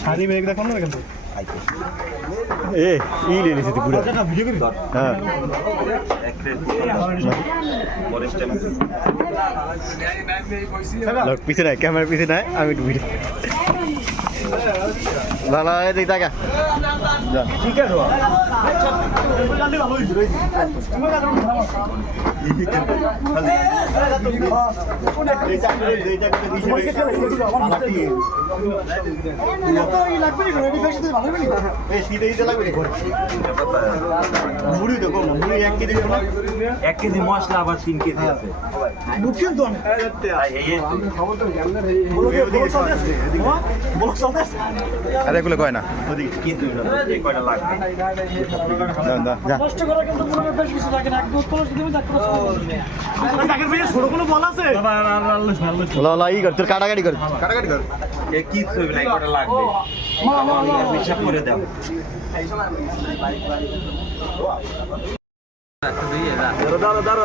sari bag দেখো না কিন্তু এ ই ले लेছে পুরো হ্যাঁ লোক পিছনে ক্যামেরা পিছনে আমি একটু ভিডিও লালা এই দেখ টাকা ঠিক আছে এক কেজি মশলা আবার 3 কেজি আছে আরে এগুলো কয় না কয়টা লাগবে ই কর তোর কাটাকাটি কর কি কয়টা লাগবে হিসাব করে দাও দাঁড়া